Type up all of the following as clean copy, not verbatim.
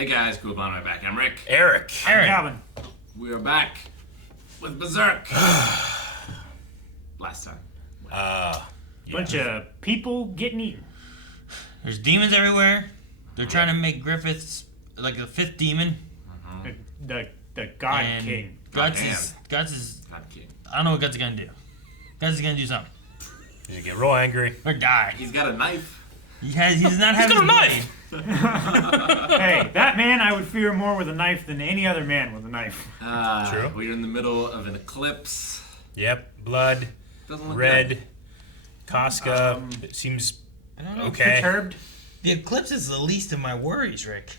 Hey guys, cool behind my back. I'm Rick. Eric. I'm Calvin. We are back with Berserk. Last time. Yeah. Bunch of people getting eaten. There's demons everywhere. They're trying to make Griffith's like the fifth demon. The God And King. Guts Man. is Not king. I don't know what Guts is gonna do. Guts is gonna do something. He's gonna get real angry. Or die. He's got a knife. He does not have got a his knife! blade. Hey, that man I would fear more with a knife than any other man with a knife. True. We're in the middle of an eclipse. Yep. Blood. Doesn't look Red. good. Casca. It seems I don't know. okay. Perturbed. The eclipse is the least of my worries, Rick.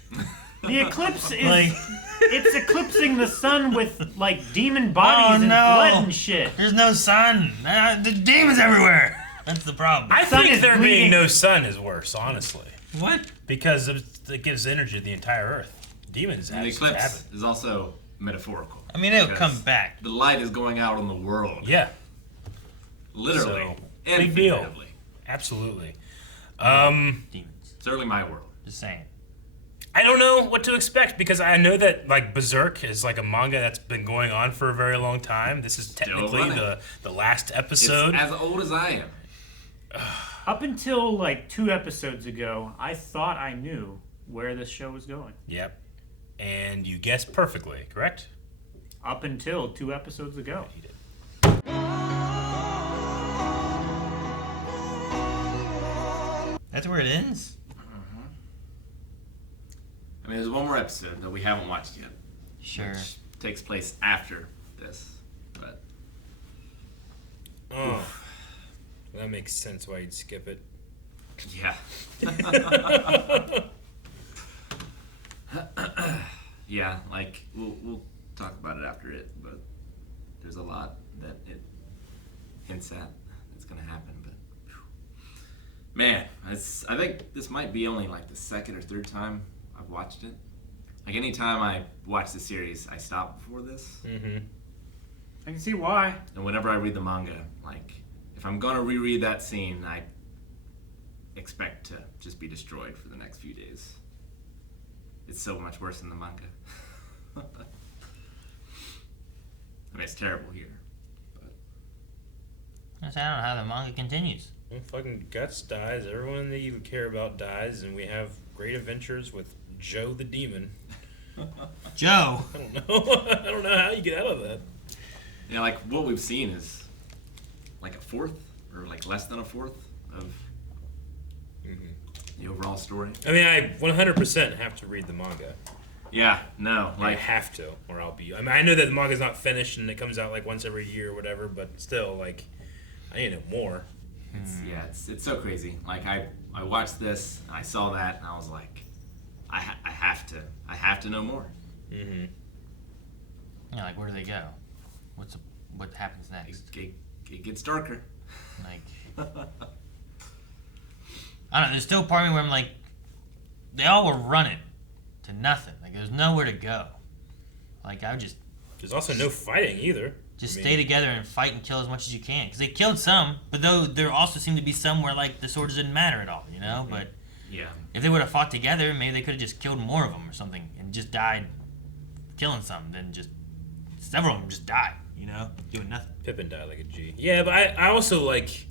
The eclipse is Like- it's eclipsing the sun with like demon bodies Oh, and no. blood and shit. There's no sun. The demons everywhere. That's the problem. I Sun think is there being bleeding. no sun is worse, honestly, What? because it gives energy to the entire Earth. Demons And the actually have eclipse it. is also metaphorical. I mean, it'll Because come back. The light is going out on the world. Yeah, Literally. So, and big deal. figuratively. absolutely. Demons. It's early my world. Just saying. I don't know what to expect because I know that like Berserk is like a manga that's been going on for a very long time. This is technically running. the last It's episode. as old as I am. Up until like 2 episodes ago, I thought I knew where this show was going. Yep. And you guessed perfectly, correct? Up until 2 episodes ago. You did. That's where it ends? I mean, there's one more episode that we haven't watched yet. Sure. Which takes place after this. But Oh, that makes sense why you'd skip it. yeah. Yeah, like we'll talk about it after it, but there's a lot that it hints at that's gonna happen. But whew. Man, I think this might be only like the second or third time I've watched it. Like anytime I watch the series, I stop before this, Mm-hmm. I can see why. and whenever I read the manga, like if I'm gonna reread that scene, I expect to just be destroyed for the next few days. It's so much worse than the manga. I mean, it's terrible here. I don't know how the manga continues. Well, fucking Guts dies. Everyone that you care about dies, and we have great adventures with Joe the Demon. Joe. I don't know. I don't know how you get out of that. You know, like what we've seen is like a fourth or like less than a fourth of the overall story. I mean, I 100% have to read the manga. Yeah, no, I like have to, or I'll be. I mean, I know that the manga's not finished and it comes out like once every year or whatever, but still, like, I need to know more. it's so crazy. Like I watched this and I saw that and I was like, I have to know more. Mm-hmm. Yeah, like where do they go? What happens next? It gets darker. Like I don't know, there's still a part of me where I'm like, they all were running to nothing. Like there's nowhere to go. Like I would just There's also no fighting either. stay together and fight and kill as much as you can. Because they killed some, but though there also seemed to be some where like the swords didn't matter at all, you know? But Yeah. if they would have fought together, maybe they could have just killed more of them or something and just died killing some. Then just several of them just died, you know, doing nothing. Pippin died like a G. Yeah, but I also like.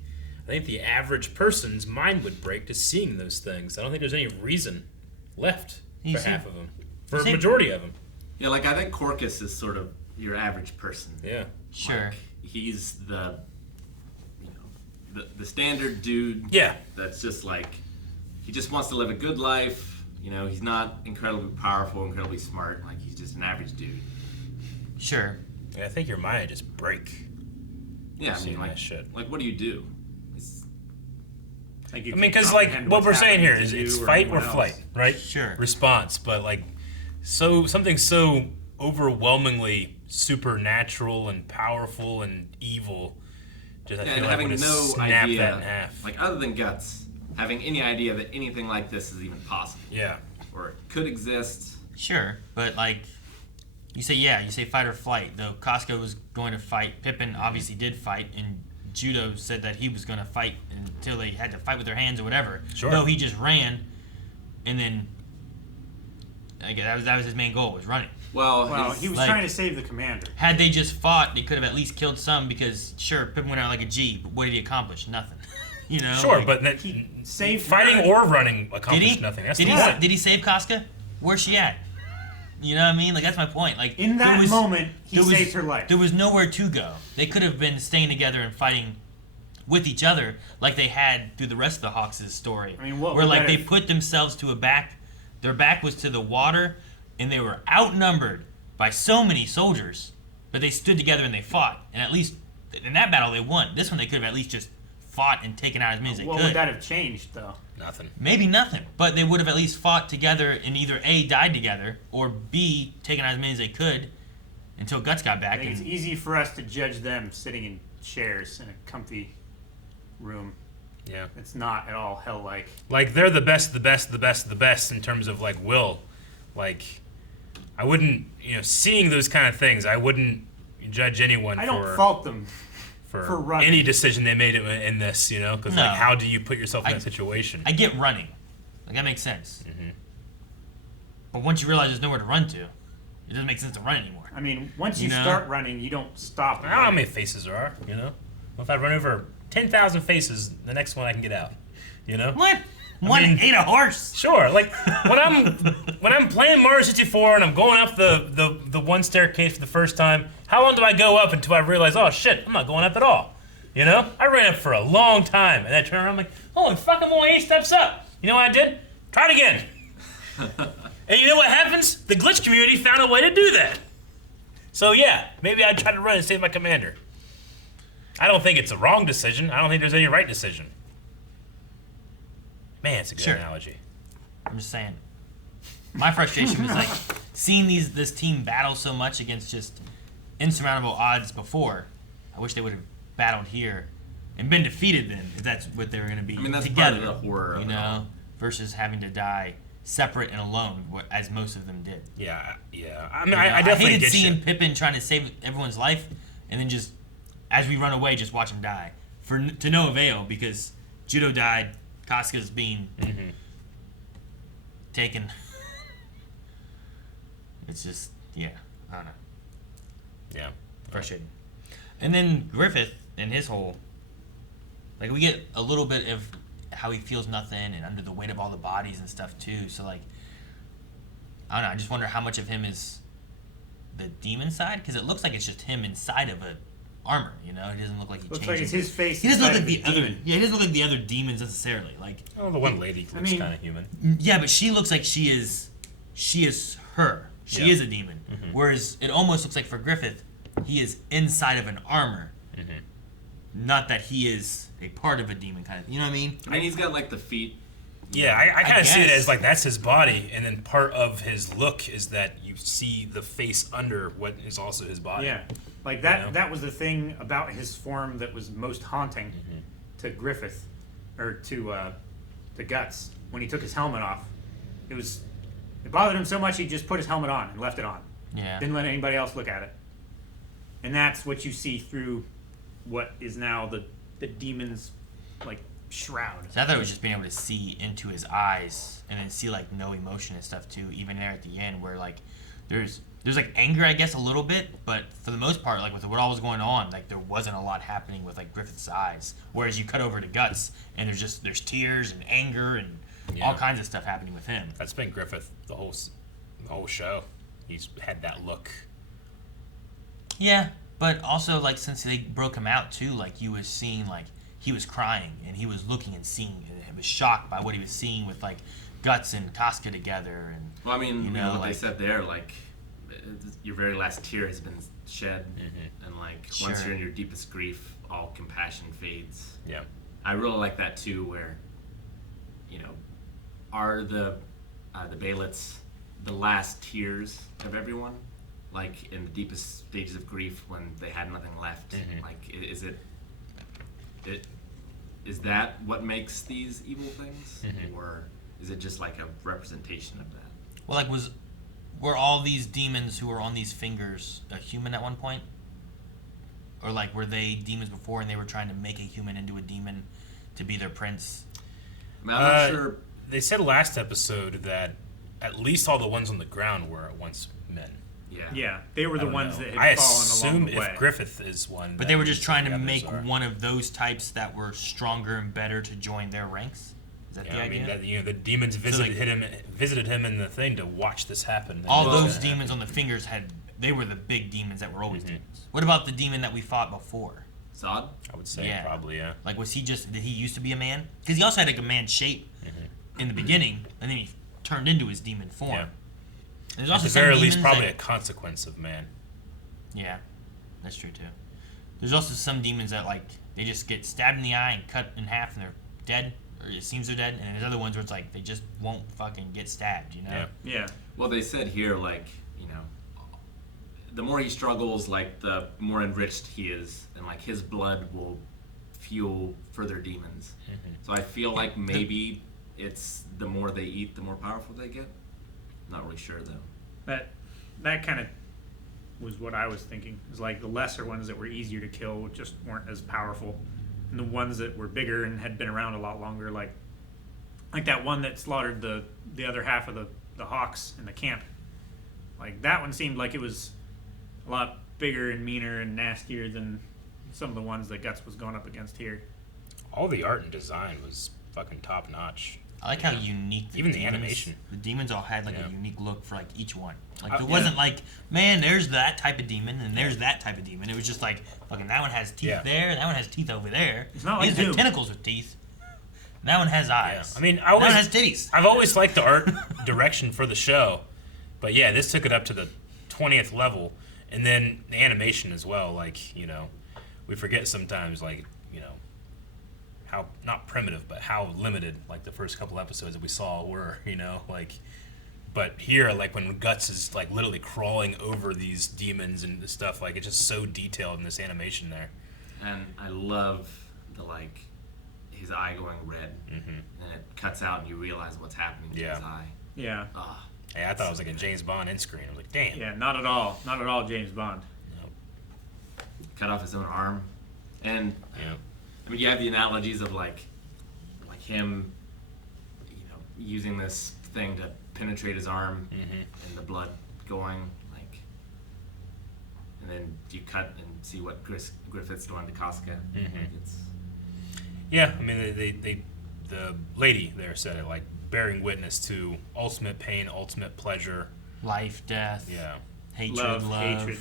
I think the average person's mind would break to seeing those things. I don't think there's any reason left You for see- half of them. For you a see- majority of them. Yeah, like I think Corcus is sort of your average person. Yeah. Sure. Like, he's the the standard dude. Yeah. That's just like he just wants to live a good life. You know, he's not incredibly powerful, incredibly smart. Like he's just an average dude. Sure. I think your mind would just break. Yeah, I Seeing mean, like, that shit. like what do you do? It's, Like you I mean, can because like comprehend what what's we're saying here happening is to it's you fight or anyone else. flight, right? Sure. Response, but like something so overwhelmingly supernatural and powerful and evil. Just I yeah, feel and like having would no snap idea, that in half. like other than guts, having any idea that anything like this is even possible Yeah. or it could exist. Sure. But like, you say fight or flight. Though Costco was going to fight. Pippin obviously did fight, and Judo said that he was going to fight until they had to fight with their hands or whatever. Sure. Though he just ran, and then I guess that was his main goal, was running. Well, he was like- trying to save the commander. Had they just fought, they could have at least killed some because, sure, Pippin went out like a G, but what did he accomplish? Nothing. You know? Sure, like, but that, He saved fighting her. or running did accomplished he? nothing. That's Did the he? point. Did he save Casca? Where's she at? You know what I mean? Like, that's my point. Like, In that there was- moment, he there was- saved her life. There was nowhere to go. They could have been staying together and fighting with each other like they had through the rest of the Hawks' story. I mean, what where would like that they have- put themselves to a back, their back was to the water, and they were outnumbered by so many soldiers, but they stood together and they fought. And at least in that battle they won. This one they could have at least just fought and taken out as many as they What could. would that have changed, though? Nothing. Maybe nothing, but they would have at least fought together and either A, died together, or B, taken out as many as they could until Guts got I back. think it's And easy for us to judge them sitting in chairs in a comfy room. Yeah. It's not at all hell-like. Like, they're the best in terms of, like, will. Like, I wouldn't, seeing those kind of things, I wouldn't judge anyone I don't fault them. for for running. any decision they made in this, because, No. like, how do you put yourself in I- that situation? I get running. Like, that makes sense. Mhm. But once you realize there's nowhere to run to, it doesn't make sense to run anymore. I mean, once you You know? start running, you don't stop. I don't know how many faces there are, Well, if I run over 10,000 faces, the next one I can get out, What? One mean- ate a horse. Sure, like when I'm playing Mario 64 and I'm going up the one staircase for the first time, how long do I go up until I realize, oh shit, I'm not going up at all? I ran up for a long time and I turn around, I'm like, holy fuck, I'm only 8 steps up. You know what I did? Try it again. And you know what happens? The glitch community found a way to do that. So yeah, maybe I'd try to run and save my commander. I don't think it's a wrong decision. I don't think there's any right decision. Man, it's a good Sure. analogy. I'm just saying. My frustration was like seeing this team battle so much against just insurmountable odds before. I wish they would have battled here and been defeated then, if that's what they were going to be. I mean, that's together, part of the horror of you it all. know, versus having to die separate and alone, as most of them did. Yeah. I mean, You know, I definitely hated get seeing you. Pippin trying to save everyone's life, and then just as we run away, just watch him die to no avail because Judo died. Casca's being taken. It's just, I don't know, Yeah. frustrating. And then Griffith and his whole, like, we get a little bit of how he feels nothing and under the weight of all the bodies and stuff too. So like, I don't know. I just wonder how much of him is the demon side, because it looks like it's just him inside of a armor. It doesn't look like he Looks changed. like it's his face. He doesn't look inside like of the a other. demon. Yeah, he doesn't look like the other demons necessarily. Like, Oh, the one lady looks mean- kind of human. yeah, but she looks like she is her. She Yeah. is a demon. Whereas it almost looks like for Griffith, he is inside of an armor. Not that he is a part of a demon kind of. You know what I mean? I mean, he's got like the feet. Yeah, I kind of see it guess. as like that's his body, and then part of his look is that you see the face under what is also his body. Yeah, like that. You know? That was the thing about his form that was most haunting to Griffith, or to Guts when he took his helmet off. It bothered him so much he just put his helmet on and left it on. Yeah. Didn't let anybody else look at it. And that's what you see through what is now the demon's like shroud. So I thought it was just being able to see into his eyes and then see like no emotion and stuff too. Even there at the end, where like there's like anger, I guess, a little bit, but for the most part, like with what all was going on, like there wasn't a lot happening with like Griffith's eyes. Whereas you cut over to Guts and there's tears and anger and all kinds of stuff happening with him. That's been Griffith the whole show. He's had that look. Yeah, but also like since they broke him out too, like you was seeing like he was crying and he was looking and seeing and he was shocked by what he was seeing with like Guts and Casca together and Well, I mean, you know what like, they said there, like your very last tear has been shed, and like once Sure. you're in your deepest grief, all compassion fades. Yeah. I really like that too, where are the Baelits the last tears of everyone, like in the deepest stages of grief when they had nothing left. Like, is that what makes these evil things, or is it just like a representation of that? well, like were all these demons who were on these fingers a human at one point? Or like were they demons before and they were trying to make a human into a demon to be their prince? I mean, I'm not sure. They said last episode that at least all the ones on the ground were at once men. Yeah. Yeah, they were the I ones don't that know. had I fallen along assume the way. if Griffith is one, But that they were means just trying the to others make are. one of those types that were stronger and better to join their ranks. Is that Yeah, the I idea? mean, that, the demons visited him in the thing to watch this happen. All That was those gonna demons happen. on the fingers they were the big demons that were always Mhm. demons. What about the demon that we fought before? Zod? I would say Yeah. probably, yeah. Like, did he used to be a man? Because he also had like a man shape in the beginning, and then he turned into his demon form. Yeah. And there's At also the some very least, demons probably that- a consequence of man. Yeah, that's true too. There's also some demons that like they just get stabbed in the eye and cut in half and they're dead, or it seems they're dead. And there's other ones where it's like they just won't fucking get stabbed, you know? Yeah. Yeah. Well, they said here, like, you know, the more he struggles, like, the more enriched he is, and, like, his blood will fuel further demons. So I feel like maybe it's the more they eat, the more powerful they get. Not really sure, though. That kind of was what I was thinking. It was like the lesser ones that were easier to kill just weren't as powerful, and the ones that were bigger and had been around a lot longer, like that one that slaughtered the other half of the hawks in the camp. Like that one seemed like it was a lot bigger and meaner and nastier than some of the ones that Guts was going up against here. All the art and design was fucking top notch. I like how unique Even the demons- animation. The demons all had like Yeah. a unique look for like each one. Like Yeah. there wasn't like, man, there's that type of demon and there's that type of demon. It was just like, fucking that one has teeth Yeah. there, and that one has teeth over there. It's not like These are Doom. tentacles with teeth. And that one has Yeah. eyes. I mean, that one has titties. I've always liked the art direction for the show, but yeah, this took it up to the 20th level, and then the animation as well. Like, you know, we forget sometimes, like, you know, how not primitive, but how limited like the first couple episodes that we saw were. You know, like, but here, like when Guts is like literally crawling over these demons and stuff, like it's just so detailed in this animation there. And I love the, like, his eye going red, and it cuts out and you realize what's happening to Yeah. his eye. Yeah. Ah, Hey, I thought it was like a James Bond end screen. I was like, damn. Yeah, not at all. Not at all James Bond. cut off his own arm. And Yeah. I mean, you have the analogies of like him, you know, using this thing to penetrate his arm and the blood going, like, and then you cut and see what Griffith's doing to Casca. It's, Yeah, I mean, the lady there said it, like, bearing witness to ultimate pain, ultimate pleasure. Life, death, Yeah. hatred, Love, love. hatred.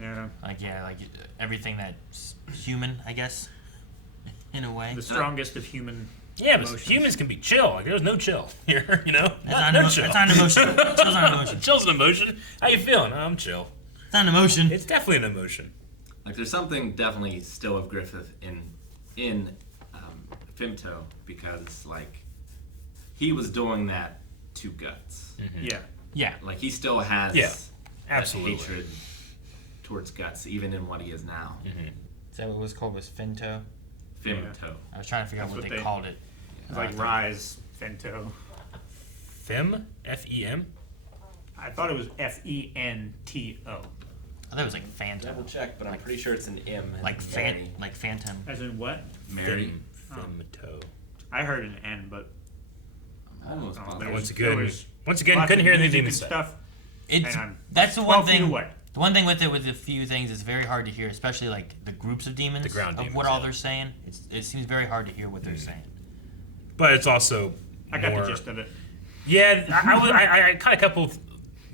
Yeah. Like, yeah, like everything that's human, I guess, in a way. The strongest of human Yeah, but emotions. humans can be chill. Like, there's no chill here, you know? That's no not, chill. that's not an emotion. Chill's not an emotion. Chill's an emotion. How you feeling? I'm chill. It's not an emotion. It's definitely an emotion. like there's something definitely still of Griffith in Femto, because like he was doing that to Guts. Yeah. Yeah. Like he still has Yeah, that absolutely. hatred towards Guts, even in what he is now. Is that what it was called? Was Femto? Femto. I was trying to figure out That's what what they they- called it. It's like Rise, Fento. Fem? F-E-M? I thought it was F-E-N-T-O. I thought it was like Phantom. Double check, but I'm pretty sure it's an M. as Like in fan, Mary. like Phantom. As in what? Mary. Femto. I heard an N, but Almost Oh, positive. there's- Once there again, was couldn't lots of hear anything music demon and say. stuff. It's And I'm that's the 12 one feet thing. away. The one thing with it, with a few things, it's very hard to hear, especially like the groups of demons. The ground of demons, what all yeah. they're saying. It seems very hard to hear what they're saying. But it's also I got more, the gist of it. Yeah, I caught a couple of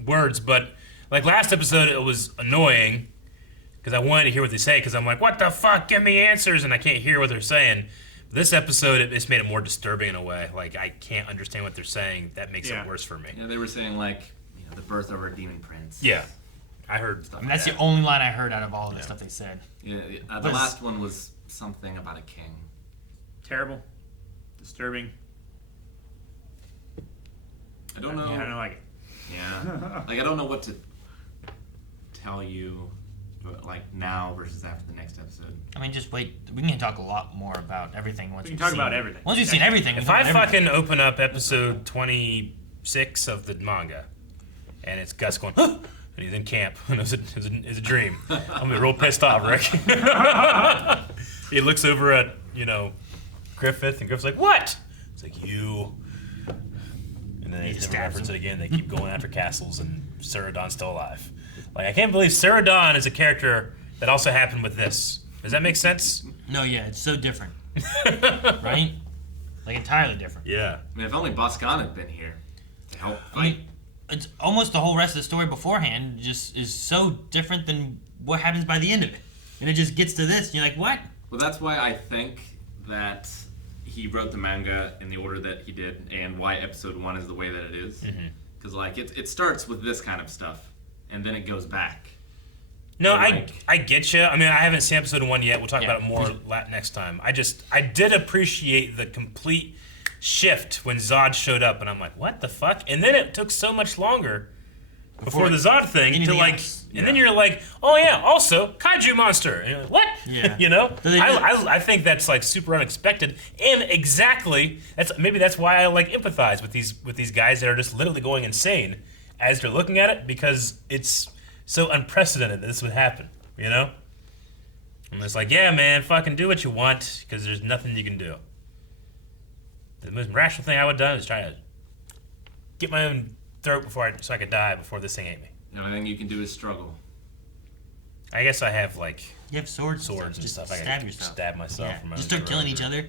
words, but like last episode, it was annoying because I wanted to hear what they say because I'm like, what the fuck? Give me answers, and I can't hear what they're saying. This episode, it's made it more disturbing in a way. Like I can't understand what they're saying. That makes Yeah. it worse for me. Yeah, they were saying like, you know, the birth of our demon prince. Yeah, I heard. Stuff I mean, like that's the that. only line I heard out of all of the stuff they said. Yeah, the But- last one was something about a king. Terrible. Disturbing. I don't know. I don't like it. Yeah. Like I don't know what to tell you, but like now versus after the next episode. I mean, just wait. We can talk a lot more about everything once We can we've talk seen about everything. Once we've seen everything. we If can I talk about everything. fucking open up episode 26 of the manga, and it's Gus going, huh! And he's in camp, and it's a dream, I'm gonna be real pissed off, Rick. He looks over at, Griffith, and Griffith's like, what? It's like, you. And then they He just never stabs reference him. it again. They keep going after castles, and Ceradon's still alive. Like, I can't believe Ceradon is a character that also happened with this. Does that make sense? No, yeah, it's so different, right? Like entirely different. Yeah. I mean, if only Boscan had been here to help I fight. mean, it's almost the whole rest of the story beforehand just is so different than what happens by the end of it, and it just gets to this, and you're like, what? Well, that's why I think that he wrote the manga in the order that he did, and why episode 1 is the way that it is. Because like it starts with this kind of stuff, and then it goes back. No, Like- I get you. I mean, I haven't seen episode 1 yet. We'll talk Yeah. about it more next time. I did appreciate the complete shift when Zod showed up, and I'm like, what the fuck? And then it took so much longer before the Zod thing to anything like, else. and then you're like, oh yeah, also kaiju monster. And you're like, what? Yeah. You know, So they- I think that's like super unexpected, and exactly that's why I like empathize with these guys that are just literally going insane as they're looking at it, because it's so unprecedented that this would happen. You know, and it's like, yeah, man, fucking do what you want, because there's nothing you can do. The most rational thing I would have done is try to get my own throat so I could die before this thing ate me. The only thing you can do is struggle. I guess I have like You have swords swords and Just stuff. I stab can yourself. stab myself. Yeah. from my Just own start throat. killing each other.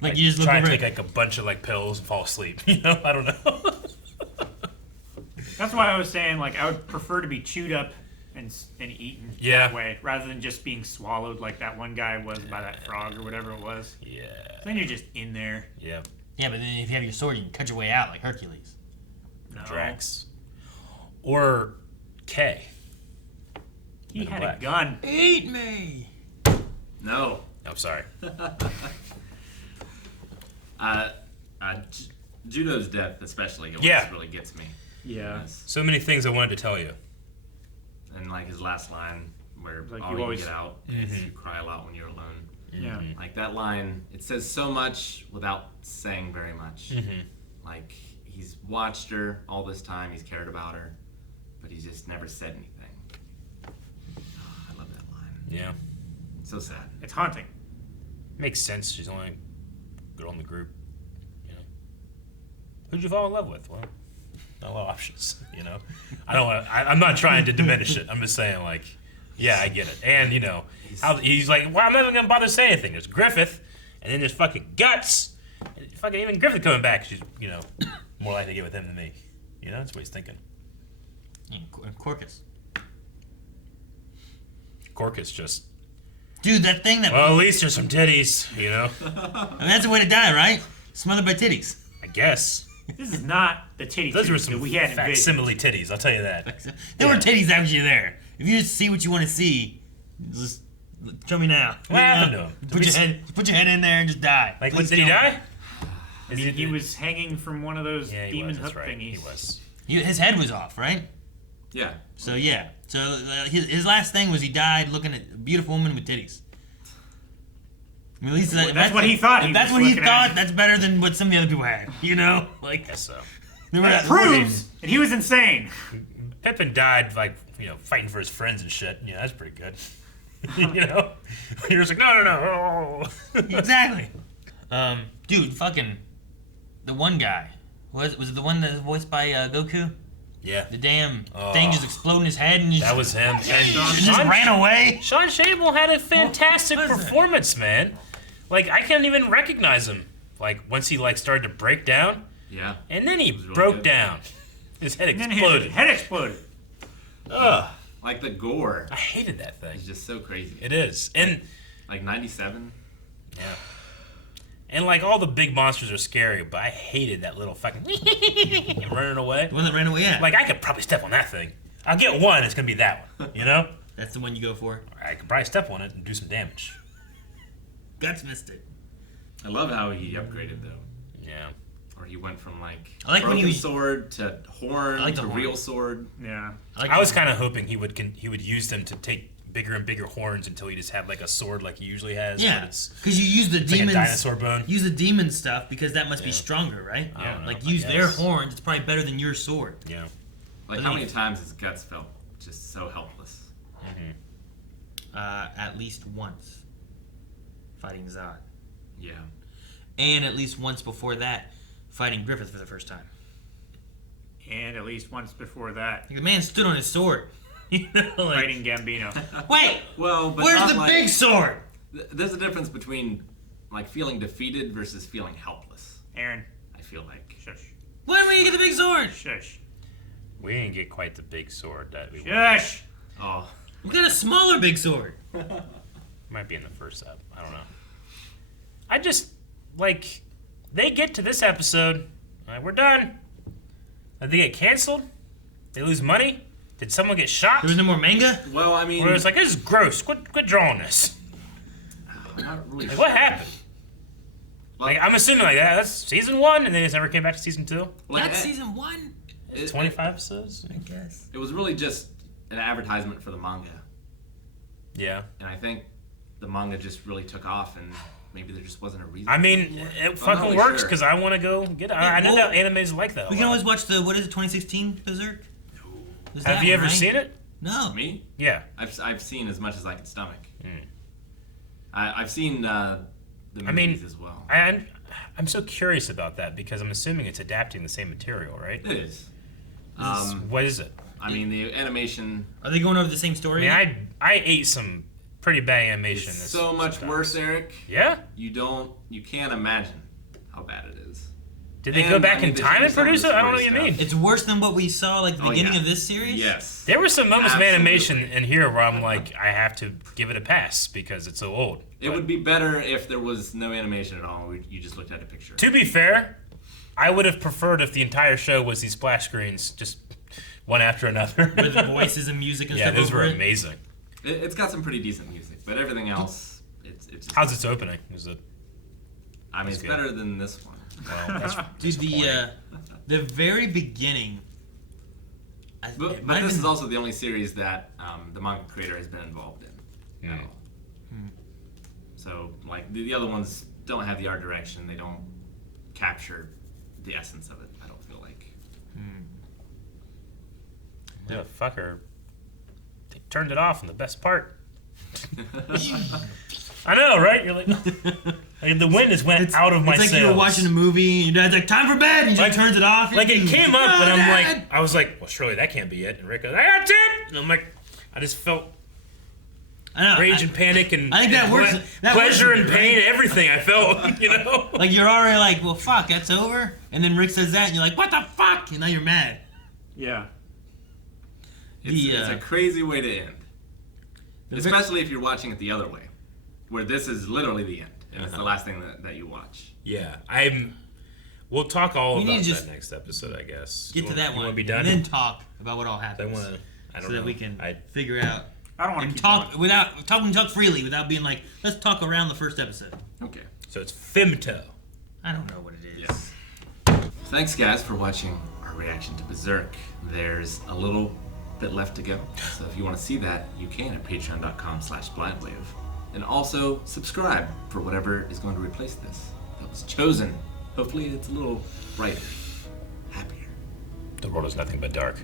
Like Like, you just look try and over. take like a bunch of like pills and fall asleep. You know, I don't know. That's why I was saying, like, I would prefer to be chewed up and eaten Yeah. that way, rather than just being swallowed like that one guy was by that frog or whatever it was. Yeah. Then you're just in there. Yeah. Yeah, but then if you have your sword, you can cut your way out like Hercules. No. Drax. Or K. He Men in had Black. a gun. Eat me. No. I'm sorry. Judo's death, especially, Yeah. really gets me. Yeah. Yes. So many things I wanted to tell you. And like his last line, where Like, all you you always- get out is you cry a lot when you're alone. Yeah. Like that line, it says so much without saying very much. Like he's watched her all this time, he's cared about her, but he's just never said anything. I love that line. Yeah. So sad. It's haunting. Makes sense. She's the only girl in the group. You know. Who'd you fall in love with? Well, not a lot of options. You know. I'm not trying to diminish it. I'm just saying, like, yeah, I get it. And you know, he's like, well, I'm not even gonna bother to say anything. There's Griffith, and then there's fucking Guts. And fucking even Griffith coming back. She's, you know, more likely to get with him than me. You know, that's what he's thinking. And Corcus. Corcus just. Dude, that thing that. Well, at least there's some titties. You know. I mean, that's the way to die, right? Smothered by titties. I guess. This is not the titty Those were tubes some that we had envisioned. facsimile titties. I'll tell you that. There were titties actually there. If you just see what you want to see, just show me now. What happened to him? Put your head in there and just die. Like, Please did he kill me. die? I mean, he was hanging from one of those Yeah, he demon was. That's hook right. thingies. He was. His head was off, right? Yeah. So yeah. So his last thing was he died looking at a beautiful woman with titties. I mean, at least Well, that's what he thought he If that's was what he looking thought. at. That's better than what some of the other people had. You know, like Guess so. they were That proves that he was insane. Pippin died, like, you know, fighting for his friends and shit. Yeah, that's pretty good. You know? You're just like, no. exactly. Dude, fucking the one guy was it the one that was voiced by Goku? Yeah. The damn thing just exploded in his head and just, That was him. And just ran away. Sean Shable had a fantastic What was it? performance, man. Like, I can't even recognize him. Like, once he, like, started to break down, Yeah. and then he really broke good. down. His head And then exploded. his head exploded. Ugh. Like the gore I hated that thing. is just so crazy. It is. And, Like 97. yeah. And, like, all the big monsters are scary, but I hated that little fucking running away. The one that ran away. Yeah. Like, I could probably step on that thing. I'll get one, it's gonna be that one, you know? That's the one you go for. I could probably step on it and do some damage. Guts missed it. I love how he upgraded though. Yeah. Or he went from like I like when broken you- sword to horn I like the to horn. real sword. Yeah. I was kind of hoping he would use them to take bigger and bigger horns until he just had like a sword like he usually has. Yeah, But it's because you use the like a demons. dinosaur bone. Use the demon stuff because that must be Yeah. stronger, right? I don't know, Like I use their guess. horns. It's probably better than your sword. Yeah. Like how many times his guts felt just so helpless. At least once. Fighting Zod. Yeah. And at least once before that, fighting Griffith for the first time. And at least once before that, The man stood on his sword. You know, like, fighting Gambino. wait, Well, but where's not the like, big sword? There's a difference between like feeling defeated versus feeling helpless. Aaron, I feel like. shush. When will you get the big sword? Shush. We didn't get quite the big sword that we Shush! Oh, We got a smaller big sword. might be in the first ep. I don't know. I just like they get to this episode. We're done. They get canceled. They lose money. Did someone get shot? There was no more manga? well, I mean, Or it's like this is gross. Quit drawing this. I'm not really Like sure. what happened? Like I'm assuming like that's season 1, and then it's never came back to season 2. Like, That's season 1? it, 25 episodes. I guess. It was really just an advertisement for the manga, Yeah. and I think the manga just really took off, and maybe there just wasn't a reason. I mean, for it. it I'm fucking not really works sure. because I want to go get it. I know well, that animes like that. a We can lot. always watch the, 2016 Berserk? Was Have that you one, ever right? seen it? No. Me? Yeah. I've seen as much as I can stomach. Mm. I've seen the movies I mean, as well. I'm so curious about that because I'm assuming it's adapting the same material, right? It is. What is it? I mean, the animation Are they going over the same I story? mean, I ate some pretty bad animation. is so much worse, Eric. Yeah? You can't imagine how bad it is. Did they And, go back I mean, in they time should and do some of produce the it? I don't know story what you mean. stuff. It's worse than what we saw like the Oh, beginning yeah. of this series? Yes. There were some moments of Absolutely. animation in here where I'm like, I have to give it a pass because it's so old. It But would be better if there was no animation at all. You just looked at a picture. to be fair, I would have preferred if the entire show was these splash screens, just one after another. With the voices and music and Yeah, stuff those over were it? amazing. It's got some pretty decent music, but everything else, it's just, How's its opening? Is it? I mean, That's it's good. better than this one. Well, that's Dude, disappointing. the very beginning. But, it might have this been- is also the only series that the manga creator has been involved in. At Mm. all. So, like, the other ones don't have the art direction. They don't capture the essence of it, I don't feel like. Yeah, fucker. They turned it off in the best part. I know, right? You're like, the wind just went out of my It's like sails. you were watching a movie and your dad's like, time for bed! And he Like- just turns it off. Like it came up, No, and I'm Dad! like, I was like, well, surely that can't be it. And Rick goes, that's it. And I'm like, I just felt I know. rage and panic and I think that and works- that works pleasure with and it, pain, right? everything I felt, you know. Like you're already like, well, fuck, that's over. And then Rick says that, and you're like, what the fuck? And now you're mad. Yeah. It's a crazy way to end. The ve- Especially if you're watching it the other way, where this is literally the end, and it's the last thing that you watch. Yeah, we'll talk all We need about to just that next episode, I guess. Get to that You one. want to be done? And then talk about what all I happens. want to. I don't so know. that we can I figure out. I don't want to And keep talk going. without talk freely without being like, let's talk around the first episode. Okay. so it's Femto. I don't know what it is. Yes. Thanks, guys, for watching our reaction to Berserk. There's a little bit left to go, so if you want to see that, you can at patreon.com/blindwave. And also subscribe for whatever is going to replace this. That was chosen. Hopefully it's a little brighter, happier. The world is nothing but dark.